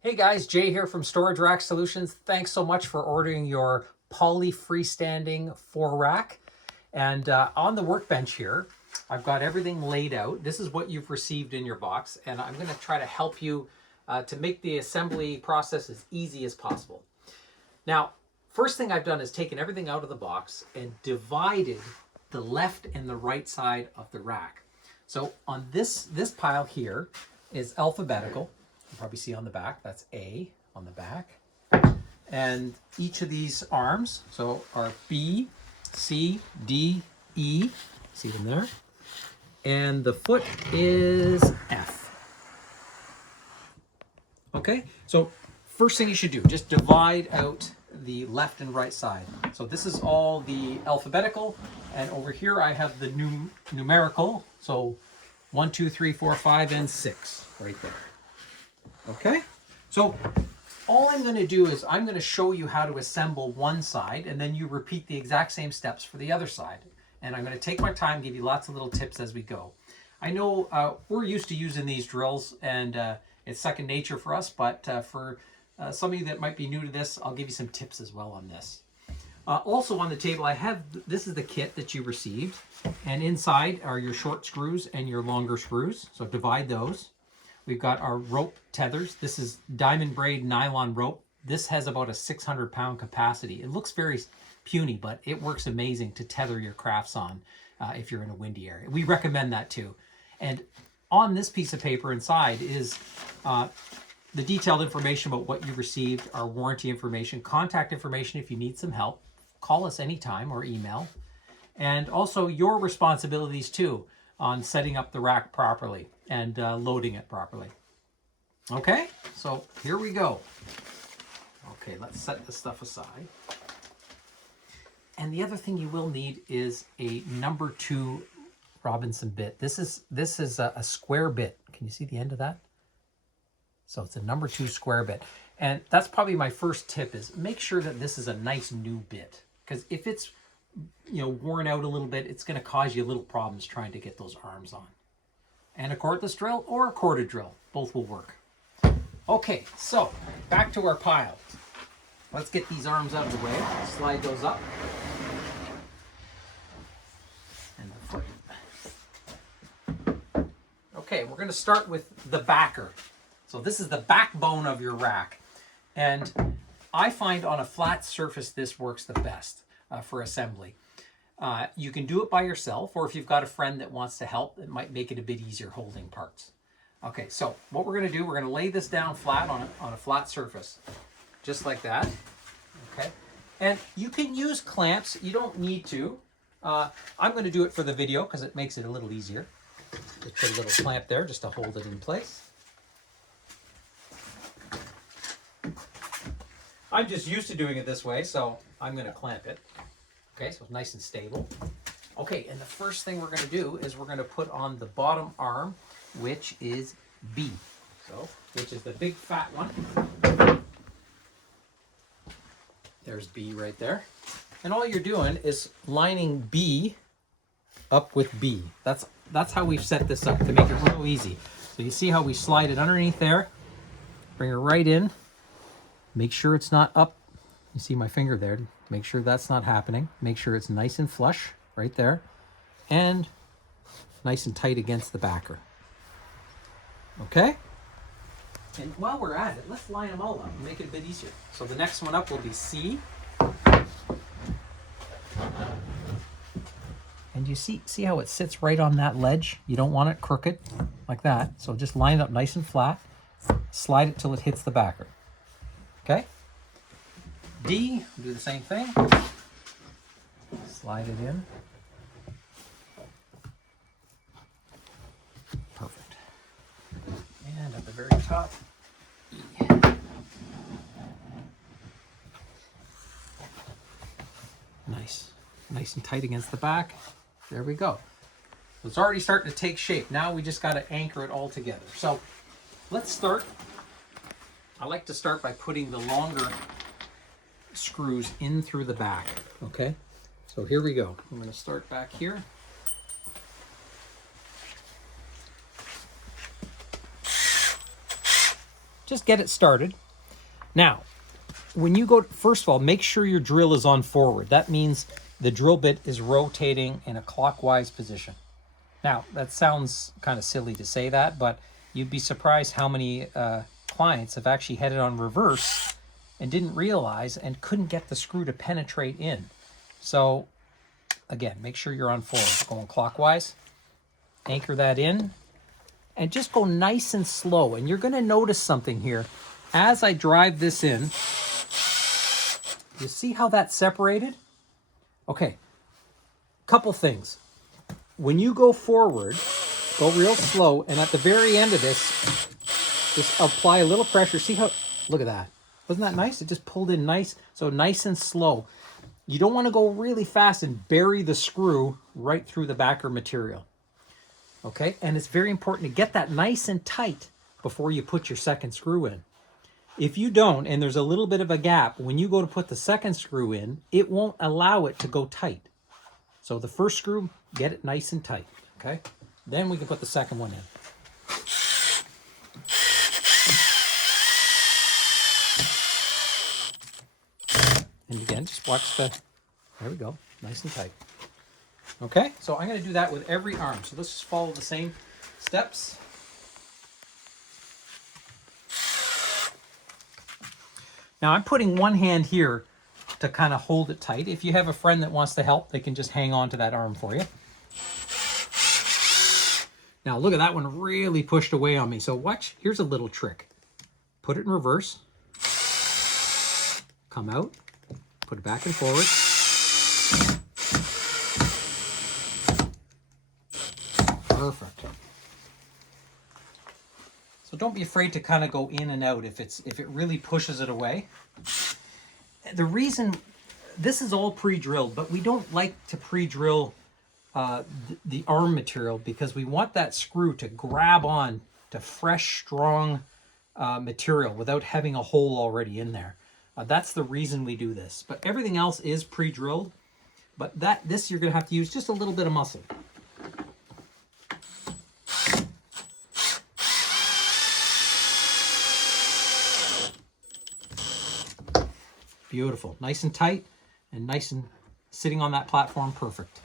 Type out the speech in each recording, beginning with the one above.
Hey guys, Jay here from Storage Rack Solutions. Thanks so much for ordering your poly freestanding 4-rack. And on the workbench here, I've got everything laid out. This is what you've received in your box, and I'm going to try to help you to make the assembly process as easy as possible. Now, first thing I've done is taken everything out of the box and divided the left and the right side of the rack. So on this pile here is alphabetical. You probably see on the back, that's A on the back. And each of these arms, so are B, C, D, E, see them there? And the foot is F. Okay, so first thing you should do, just divide out the left and right side. So this is all the alphabetical, and over here I have the numerical, so 1, 2, 3, 4, 5, and 6 right there. Okay, so all I'm going to do is I'm going to show you how to assemble one side, and then you repeat the exact same steps for the other side. And I'm going to take my time, give you lots of little tips as we go. I know we're used to using these drills, and it's second nature for us, but for some of you that might be new to this, I'll give you some tips as well on this. Also on the table, I have, this is the kit that you received, and inside are your short screws and your longer screws, so divide those. We've got our rope tethers. This is diamond braid nylon rope. This has about a 600-pound capacity. It looks very puny, but it works amazing to tether your crafts on if you're in a windy area. We recommend that too. And on this piece of paper inside is the detailed information about what you received, our warranty information, contact information if you need some help. Call us anytime or email. And also your responsibilities too on setting up the rack properly and loading it properly. Okay, so here we go. Okay, let's set this stuff aside. And the other thing you will need is a number 2 Robinson bit. This is a square bit. Can you see the end of that? So it's a number 2 square bit. And that's probably my first tip, is make sure that this is a nice new bit. Because if it's worn out a little bit, it's going to cause you little problems trying to get those arms on. And a cordless drill or a corded drill, both will work. Okay, so back to our pile. Let's get these arms out of the way. Slide those up. And the foot. Okay, we're going to start with the backer. So this is the backbone of your rack. And I find on a flat surface this works the best for assembly. You can do it by yourself, or if you've got a friend that wants to help, it might make it a bit easier holding parts. Okay, so what we're going to do, we're going to lay this down flat on a flat surface, just like that. Okay, and you can use clamps. You don't need to. I'm going to do it for the video because it makes it a little easier. Just put a little clamp there just to hold it in place. I'm just used to doing it this way, so I'm going to clamp it. Okay, so it's nice and stable. Okay, and the first thing we're going to do is we're going to put on the bottom arm, which is B. So, which is the big fat one. There's B right there. And all you're doing is lining B up with B. That's how we've set this up to make it real easy. So you see how we slide it underneath there, bring it right in, make sure it's not up. You see my finger there. Make sure that's not happening. Make sure it's nice and flush right there. And nice and tight against the backer. Okay? And while we're at it, let's line them all up and make it a bit easier. So the next one up will be C. And you see how it sits right on that ledge? You don't want it crooked like that. So just line it up nice and flat. Slide it till it hits the backer. Okay? D, do the same thing. Slide it in. Perfect. And at the very top, E. Nice. Nice and tight against the back. There we go. So it's already starting to take shape. Now we just got to anchor it all together. So let's start. I like to start by putting the longer screws in through the back. Okay, so here we go. I'm going to start back here. just get it started. Now, when you go, first of all, make sure your drill is on forward. That means the drill bit is rotating in a clockwise position. Now, that sounds kind of silly to say that, but you'd be surprised how many clients have actually had it on reverse and didn't realize and couldn't get the screw to penetrate in. So, again, make sure you're on forward. Going clockwise, anchor that in, and just go nice and slow. And you're going to notice something here. As I drive this in, you see how that's separated? Okay, couple things. When you go forward, go real slow, and at the very end of this, just apply a little pressure. See how, look at that. Wasn't that nice? It just pulled in nice, so nice and slow. You don't want to go really fast and bury the screw right through the backer material. Okay, and it's very important to get that nice and tight before you put your second screw in. If you don't, and there's a little bit of a gap, when you go to put the second screw in, it won't allow it to go tight. So the first screw, get it nice and tight, okay? Then we can put the second one in. And again, just watch the, there we go, nice and tight. Okay, so I'm going to do that with every arm. So let's just follow the same steps. Now I'm putting one hand here to kind of hold it tight. If you have a friend that wants to help, they can just hang on to that arm for you. Now look at that one really pushed away on me. So watch, here's a little trick. Put it in reverse. Come out, put it back and forward. Perfect. So don't be afraid to kind of go in and out if it really pushes it away. The reason, this is all pre-drilled, but we don't like to pre-drill the arm material because we want that screw to grab on to fresh, strong material without having a hole already in there. That's the reason we do this. But everything else is pre-drilled, but this you're going to have to use just a little bit of muscle. Beautiful. Nice and tight and nice and sitting on that platform. Perfect.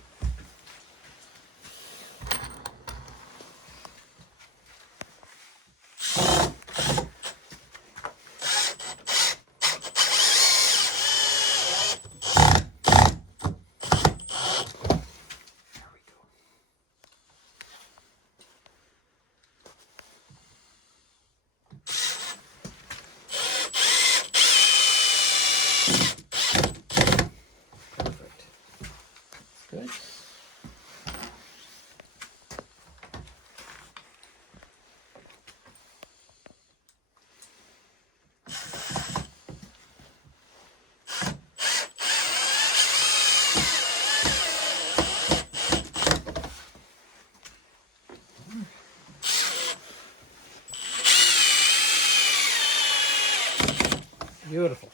Beautiful.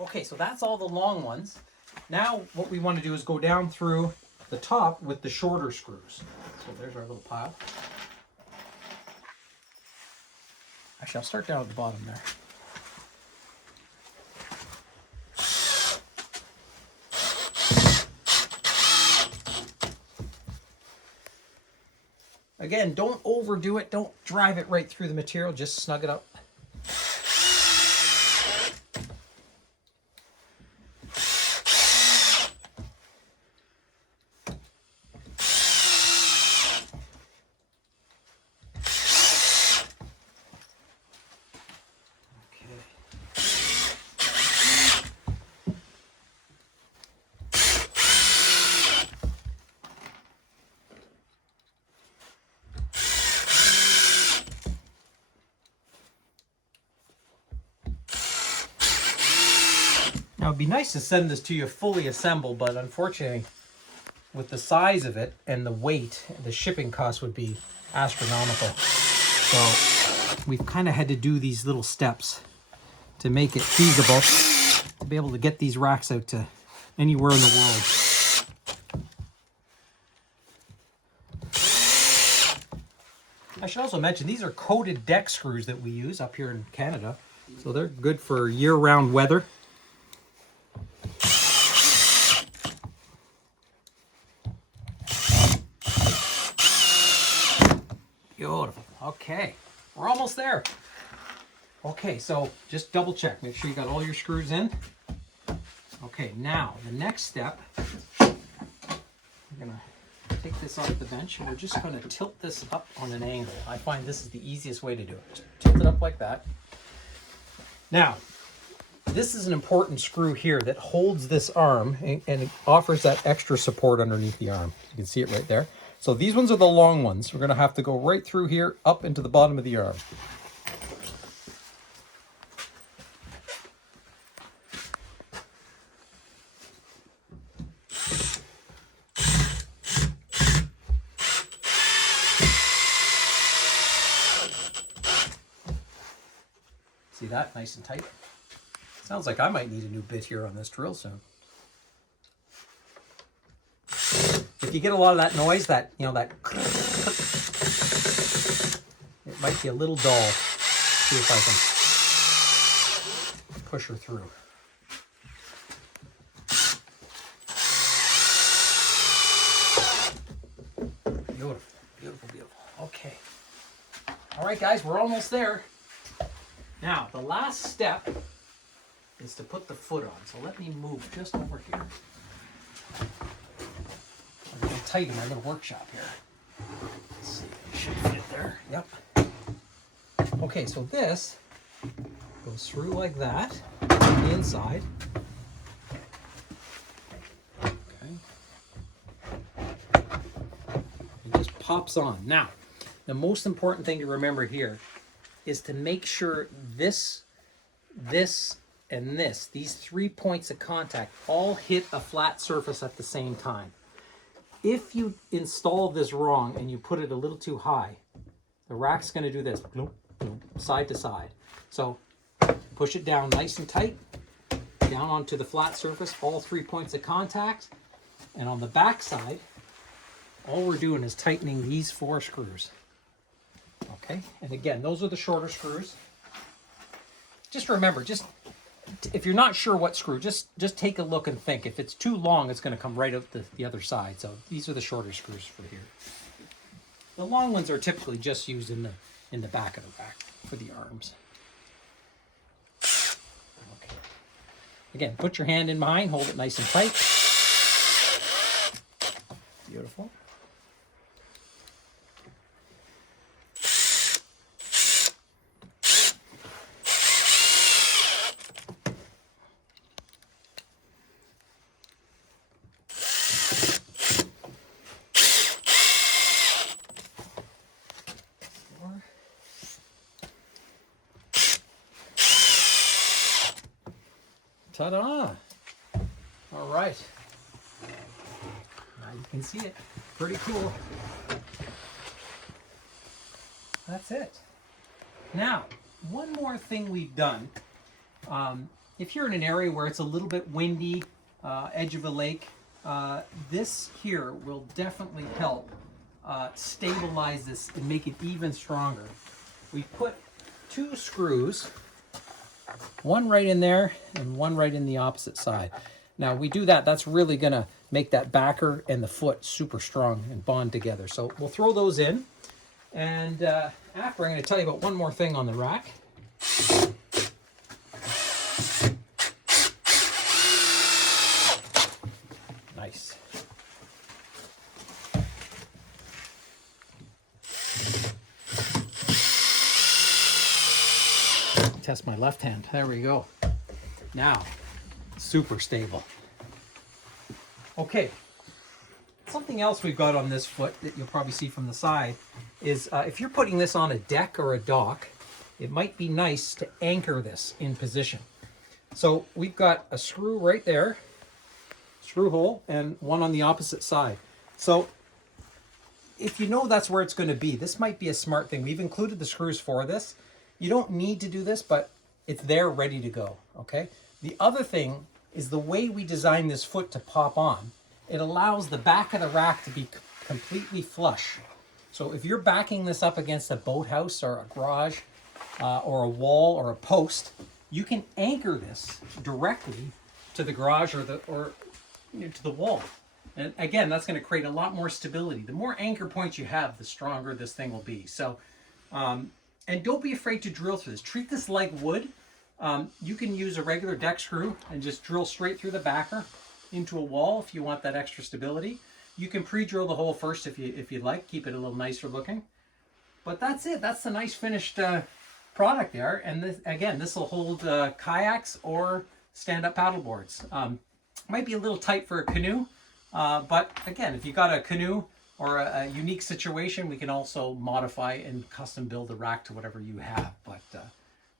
Okay, so that's all the long ones. Now what we want to do is go down through the top with the shorter screws. So there's our little pile. Actually, I'll start down at the bottom there. Again, don't overdo it. Don't drive it right through the material. Just snug it up. Now it'd be nice to send this to you fully assembled, but unfortunately, with the size of it and the weight, the shipping cost would be astronomical. So we've kind of had to do these little steps to make it feasible to be able to get these racks out to anywhere in the world. I should also mention these are coated deck screws that we use up here in Canada. So they're good for year-round weather. Beautiful. Okay, we're almost there. Okay, so just double check. Make sure you got all your screws in. Okay, now the next step, we're gonna take this off the bench and we're just gonna tilt this up on an angle. I find this is the easiest way to do it. Just tilt it up like that. Now, this is an important screw here that holds this arm and it offers that extra support underneath the arm. You can see it right there. So these ones are the long ones. We're gonna have to go right through here, up into the bottom of the arm. See that? Nice and tight. Sounds like I might need a new bit here on this drill soon. If you get a lot of that noise, that, you know, that it might be a little dull. See if I can push her through. Beautiful, beautiful, beautiful. Okay. All right, guys, we're almost there. Now, the last step is to put the foot on. So let me move just over here. I'm going to tighten my little workshop here. Let's see, it should fit there. Yep. Okay, so this goes through like that on the inside. Okay. It just pops on. Now, the most important thing to remember here is to make sure this, and these 3 points of contact all hit a flat surface at the same time. If you install this wrong and you put it a little too high, the rack's going to do this, side to side. So push it down nice and tight, down onto the flat surface, all 3 points of contact. And on the back side, all we're doing is tightening these 4 screws. Okay, and again, those are the shorter screws. Just remember, if you're not sure what screw, just take a look and think. If it's too long, it's going to come right out the other side. So these are the shorter screws for here. The long ones are typically just used in the back of the rack for the arms. Okay. Again, put your hand in behind, hold it nice and tight. Beautiful. Ta-da! All right. Now you can see it. Pretty cool. That's it. Now, one more thing we've done. If you're in an area where it's a little bit windy, edge of a lake, this here will definitely help stabilize this and make it even stronger. We put 2 screws, one right in there and one right in the opposite side. Now we do that, that's really gonna make that backer and the foot super strong and bond together. So we'll throw those in, and after I'm gonna tell you about one more thing on the rack. Nice. Test my left hand. There we go. Now, super stable. Okay, something else we've got on this foot that you'll probably see from the side is if you're putting this on a deck or a dock, it might be nice to anchor this in position. So we've got a screw right there, screw hole, and one on the opposite side. So if you know that's where it's going to be, this might be a smart thing. We've included the screws for this. You don't need to do this, but it's there ready to go, okay? The other thing is the way we design this foot to pop on, it allows the back of the rack to be completely flush. So if you're backing this up against a boathouse or a garage or a wall or a post, you can anchor this directly to the garage or to the wall. And again, that's going to create a lot more stability. The more anchor points you have, the stronger this thing will be. So, and don't be afraid to drill through this. Treat this like wood. You can use a regular deck screw and just drill straight through the backer into a wall if you want that extra stability. You can pre-drill the hole first if you'd like, keep it a little nicer looking. But that's it. That's the nice finished product there. And this, again, this will hold kayaks or stand-up paddle boards. Might be a little tight for a canoe, but again, if you got a canoe or a unique situation, we can also modify and custom build a rack to whatever you have. But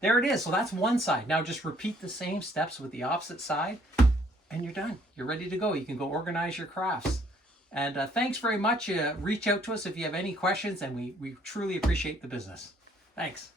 there it is. So that's one side. Now just repeat the same steps with the opposite side and you're done. You're ready to go. You can go organize your crafts. And thanks very much. Reach out to us if you have any questions, and we truly appreciate the business. Thanks.